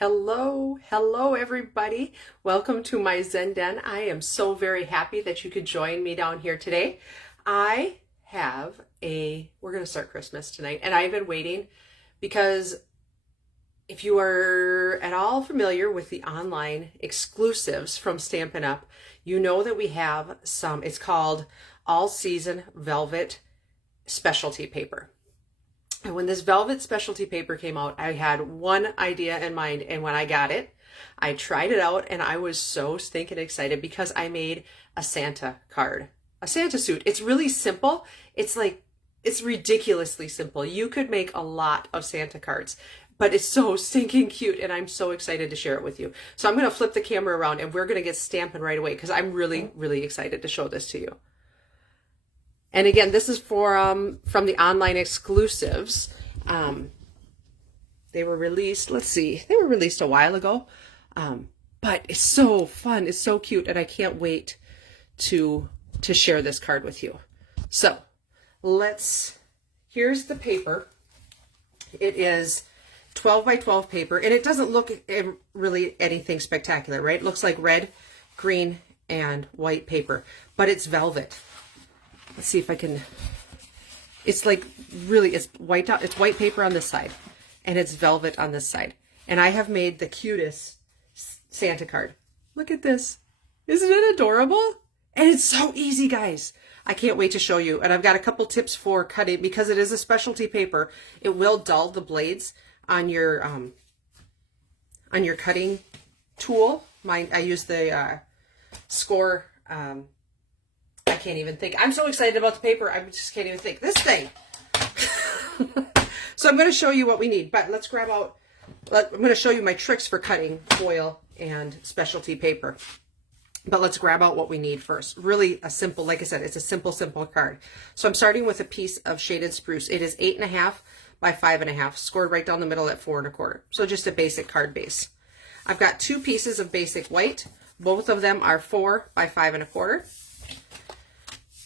Hello everybody. Welcome to my Zen Den. I am so very happy that you could join me down here today. We're going to start Christmas tonight, and I've been waiting because if you are at all familiar with the online exclusives from Stampin' Up, you know that we have it's called All Season Velvet Specialty Paper. And when this velvet specialty paper came out, I had one idea in mind, and when I got it, I tried it out, and I was so stinking excited because I made a Santa card, a Santa suit. It's really simple. It's ridiculously simple. You could make a lot of Santa cards, but it's so stinking cute, and I'm so excited to share it with you. So I'm going to flip the camera around, and we're going to get stamping right away because I'm really, really excited to show this to you. And again, this is from the online exclusives. They were released, they were released a while ago. But it's so fun, it's so cute, and I can't wait to share this card with you. So here's the paper. It is 12 by 12 paper, and it doesn't look really anything spectacular, right? It looks like red, green, and white paper, but it's velvet. Let's see if I can, it's white out, it's white paper on this side, and it's velvet on this side. And I have made the cutest Santa card. Look at this. Isn't it adorable? And it's so easy, guys. I can't wait to show you. And I've got a couple tips for cutting, because it is a specialty paper. It will dull the blades on your cutting tool. I use the Score, I can't even think. I'm so excited about the paper. I just can't even think. This thing. So I'm going to show you what we need, but let's grab out, I'm going to show you my tricks for cutting foil and specialty paper. But let's grab out what we need first. Really a simple, like I said, it's a simple card. So I'm starting with a piece of shaded spruce. It is 8.5 by 5.5, scored right down the middle at 4.25. So just a basic card base. I've got two pieces of basic white. Both of them are 4 by 5.25.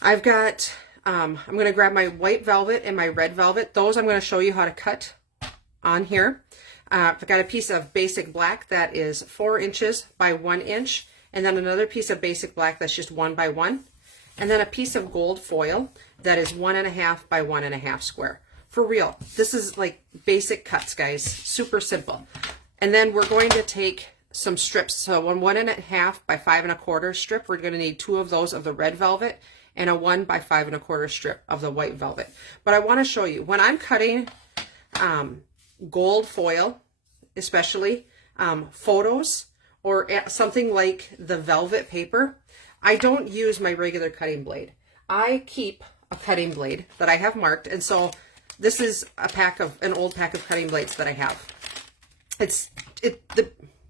I've got, I'm going to grab my white velvet and my red velvet. Those I'm going to show you how to cut on here. I've got a piece of basic black that is 4 inches by 1 inch. And then another piece of basic black that's just 1 by 1. And then a piece of gold foil that is 1.5 by 1.5 square. For real, this is like basic cuts, guys. Super simple. And then we're going to take some strips. So 1.5 by 5.25 strip, we're going to need 2 of those of the red velvet, and a 1 by 5.25 strip of the white velvet. But I want to show you, when I'm cutting gold foil, especially photos or something like the velvet paper, I don't use my regular cutting blade. I keep a cutting blade that I have marked, and so this is an old pack of cutting blades that I have.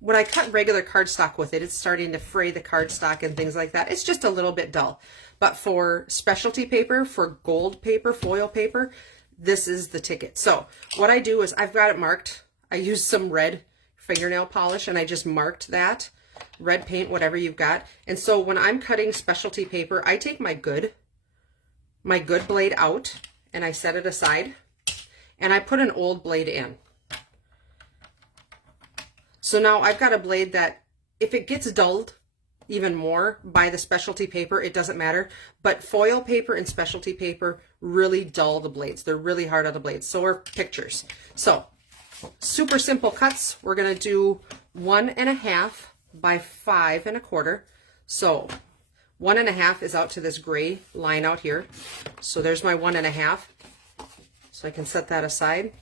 When I cut regular cardstock with it, it's starting to fray the cardstock and things like that. It's just a little bit dull. But for specialty paper, for gold paper, foil paper, this is the ticket. So what I do is I've got it marked. I use some red fingernail polish, and I just marked that. Red paint, whatever you've got. And so when I'm cutting specialty paper, I take my good blade out, and I set it aside, and I put an old blade in. So now I've got a blade that, if it gets dulled even more by the specialty paper, it doesn't matter. But foil paper and specialty paper really dull the blades. They're really hard on the blades. So are pictures. So super simple cuts. We're going to do 1.5 by 5.25. So 1.5 is out to this gray line out here. So there's my 1.5. So I can set that aside.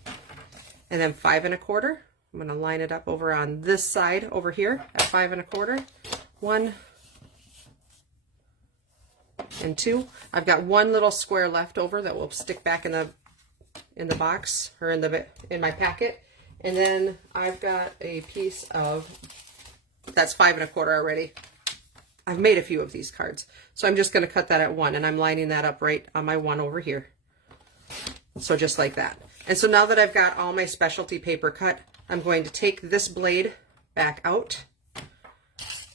And then 5.25. I'm going to line it up over on this side over here at 5.25. 1 and 2. I've got one little square left over that will stick back in the box, or in my packet. And then I've got a piece of, that's 5.25 already. I've made a few of these cards. So I'm just going to cut that at 1, and I'm lining that up right on my 1 over here. So just like that. And so now that I've got all my specialty paper cut, I'm going to take this blade back out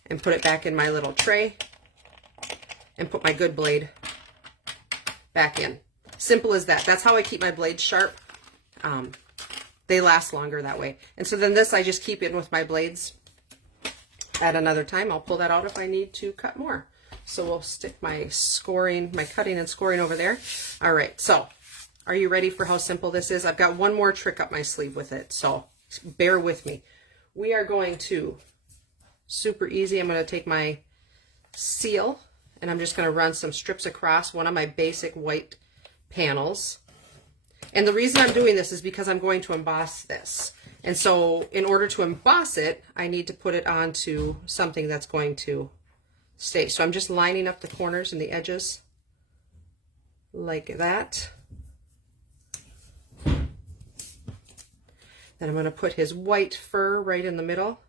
and put it back in my little tray and put my good blade back in. Simple as that. That's how I keep my blades sharp. They last longer that way. And so then this I just keep in with my blades. At another time, I'll pull that out if I need to cut more. So we'll stick my scoring, my cutting and scoring over there. All right, so are you ready for how simple this is? I've got one more trick up my sleeve with it, so bear with me. We are going to, super easy, I'm going to take my seal and I'm just going to run some strips across one of my basic white panels. And the reason I'm doing this is because I'm going to emboss this. And so in order to emboss it, I need to put it onto something that's going to stay. So I'm just lining up the corners and the edges like that. Then I'm going to put his white fur right in the middle.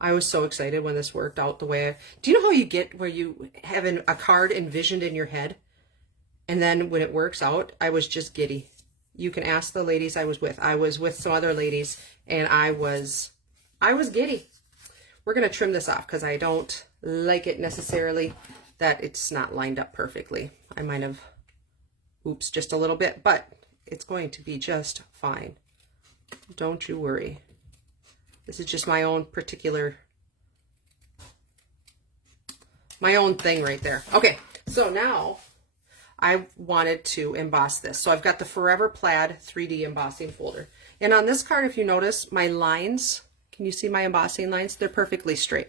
I was so excited when this worked out the way. Do you know how you get where you have a card envisioned in your head? And then when it works out, I was just giddy. You can ask the ladies I was with. I was with some other ladies and I was giddy. We're going to trim this off because I don't like it necessarily that it's not lined up perfectly. I might have, oops, just a little bit, but it's going to be just fine. Don't you worry. This is just my own particular, my own thing right there. Okay, so now I wanted to emboss this. So I've got the Forever Plaid 3D embossing folder. And on this card, if you notice, my lines, can you see my embossing lines? They're perfectly straight.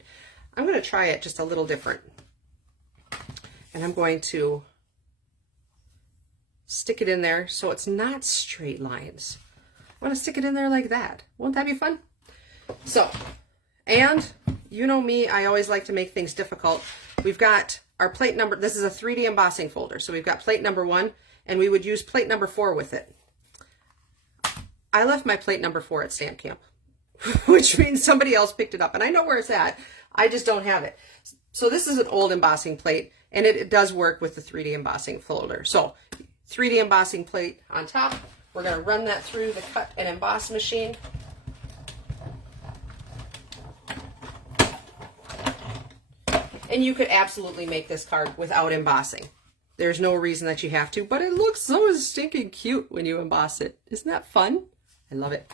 I'm going to try it just a little different. And I'm going to stick it in there so it's not straight lines. I want to stick it in there like that. Won't that be fun? So, and you know me, I always like to make things difficult. We've got our plate number, this is a 3D embossing folder. So we've got plate number 1 and we would use plate number 4 with it. I left my plate number 4 at Stamp Camp, which means somebody else picked it up and I know where it's at. I just don't have it. So this is an old embossing plate and it does work with the 3D embossing folder. So 3D embossing plate on top. We're going to run that through the cut and emboss machine. And you could absolutely make this card without embossing. There's no reason that you have to, but it looks so stinking cute when you emboss it. Isn't that fun? I love it.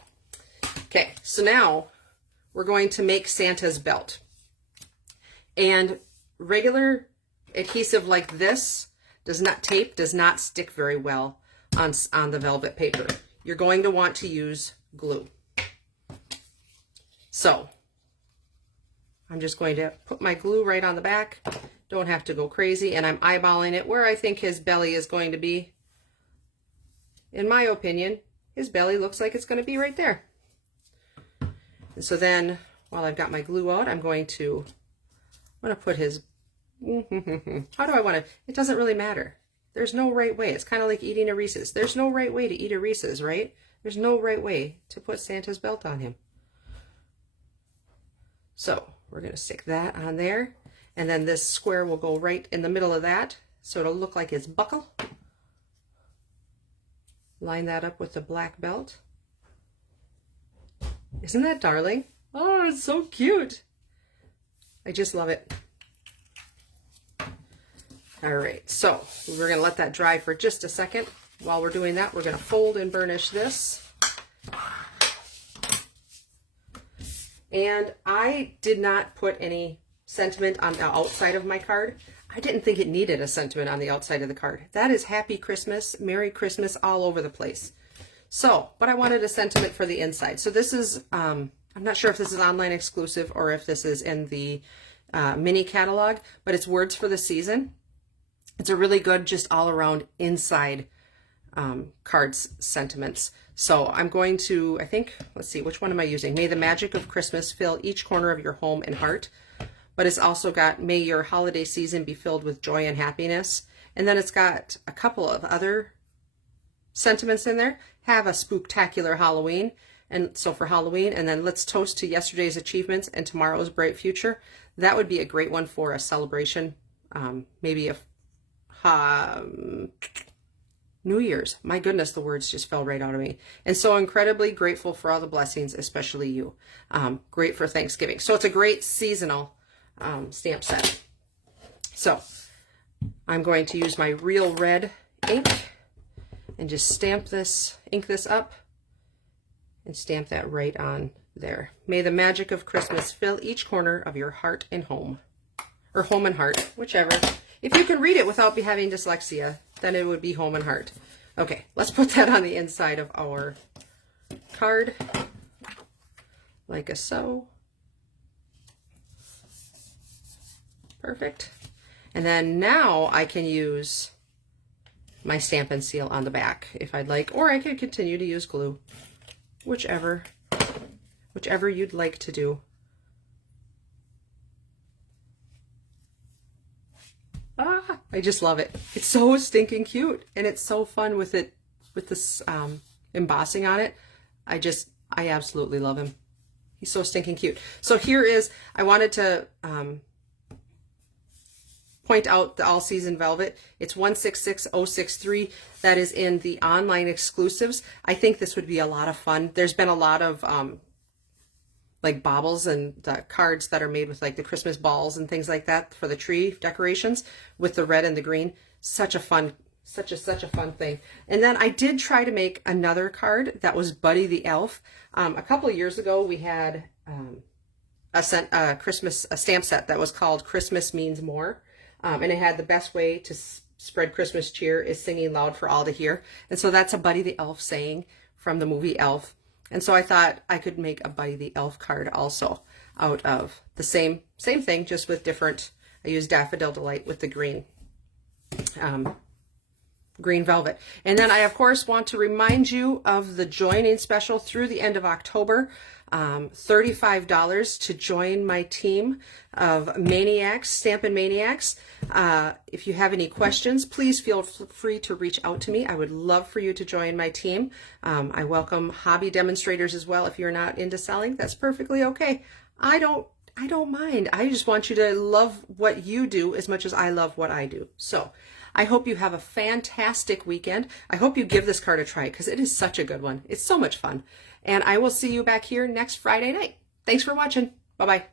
Okay, so now we're going to make Santa's belt. And regular adhesive like this does not stick very well on the velvet paper. You're going to want to use glue. So I'm just going to put my glue right on the back. Don't have to go crazy. And I'm eyeballing it where I think his belly is going to be. In my opinion, his belly looks like it's going to be right there. And so then, while I've got my glue out, I'm going to put his, how do I want to, it doesn't really matter. There's no right way. It's kind of like eating a Reese's. There's no right way to eat a Reese's, right? There's no right way to put Santa's belt on him. So we're going to stick that on there. And then this square will go right in the middle of that. So it'll look like his buckle. Line that up with the black belt. Isn't that darling? Oh, it's so cute. I just love it. All right, so we're going to let that dry for just a second. While we're doing that, we're going to fold and burnish this. And I did not put any sentiment on the outside of my card. I didn't think it needed a sentiment on the outside of the card. That is Happy Christmas, Merry Christmas all over the place. So, but I wanted a sentiment for the inside. So this is, I'm not sure if this is online exclusive or if this is in the mini catalog, but it's Words for the Season. It's a really good, just all around inside cards sentiments. So I'm going to, I think, let's see, which one am I using? May the magic of Christmas fill each corner of your home and heart. But it's also got, may your holiday season be filled with joy and happiness. And then it's got a couple of other sentiments in there. Have a spooktacular Halloween. And so for Halloween, and then let's toast to yesterday's achievements and tomorrow's bright future. That would be a great one for a celebration. Maybe a New Year's. My goodness, the words just fell right out of me. And so incredibly grateful for all the blessings, especially you. Great for Thanksgiving. So it's a great seasonal stamp set. So I'm going to use my real red ink and just stamp this, ink this up, and stamp that right on there. May the magic of Christmas fill each corner of your heart and home. Or home and heart, whichever. If you can read it without having dyslexia, then it would be home and heart. Okay, let's put that on the inside of our card, like a so. Perfect. And then now I can use my Stampin' Seal on the back if I'd like, or I could continue to use glue, whichever you'd like to do. I just love it. It's so stinking cute, and it's so fun with it, with this embossing on it. I absolutely love him. He's so stinking cute. So here is, I wanted to point out the All Season Velvet. It's 166063. That is in the online exclusives. I think this would be a lot of fun. There's been a lot of like baubles and the cards that are made with like the Christmas balls and things like that for the tree decorations with the red and the green. Such a fun thing. And then I did try to make another card that was Buddy the Elf. A couple of years ago we had a stamp set that was called Christmas Means More. And it had the best way to spread Christmas cheer is singing loud for all to hear. And so that's a Buddy the Elf saying from the movie Elf. And so I thought I could make a Buddy the Elf card also out of the same thing, just with different, I used Daffodil Delight with the green velvet. And then I, of course, want to remind you of the joining special through the end of October. $35 to join my team of maniacs, Stampin' Maniacs. If you have any questions, please feel free to reach out to me. I would love for you to join my team. I welcome hobby demonstrators as well. If you're not into selling, that's perfectly okay. I don't mind. I just want you to love what you do as much as I love what I do. So I hope you have a fantastic weekend. I hope you give this card a try because it is such a good one. It's so much fun. And I will see you back here next Friday night. Thanks for watching. Bye-bye.